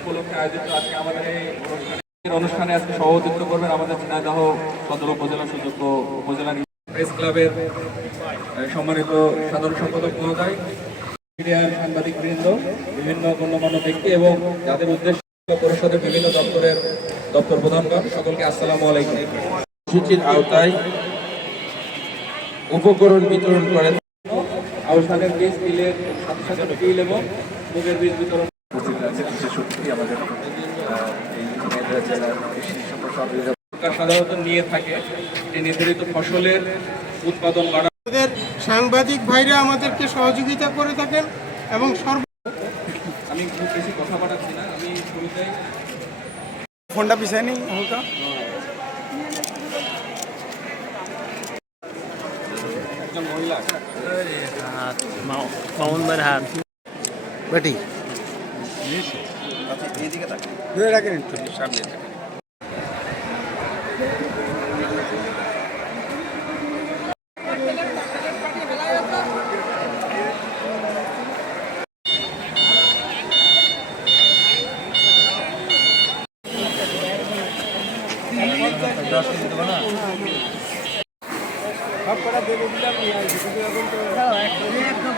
উপলক্ষে আয়োজিত আজকে আমাদের এই অনুষ্ঠানে আজকে সভাপতিত্ব করবেন আমাদের ঝিনাইদহ সদর উপজেলা সুযোগ্য উপজেলা প্রেস ক্লাবের সম্মানিত সাধারণ সম্পাদক মহোদয়, মিডিয়ার সাংবাদিক বৃন্দ, বিভিন্ন গণ্যমান্য ব্যক্তি এবং যাদের উদ্দেশ্যে পরিষদের বিভিন্ন দপ্তর প্রধানগণ, সকলকে আসসালামু আলাইকুম। সূচির আওতায় উপকরণ বিতরণ করেন আউশধানের বীজ তিলের সাথে সাথে তিল এবং মুগের বীজ বিতরণ সাধারণত নিয়ে থাকে এই নির্ধারিত ফসলের উৎপাদন বাড়া। সাংবাদিক ভাইরা আমাদেরকে সহযোগিতা করে থাকেন এবং আমি খুব বেশি কথা বাড়াচ্ছি না, আমি শুরুতেই ফোনটা পিছায় নি হালকা একজন মহিলা মামুন ভাইয়ের হাত বেটি ধরে রাখেন একটু সামনে সব কটা দেবে দিলাম নিয়ে আসবি কিন্তু এখন তো একদম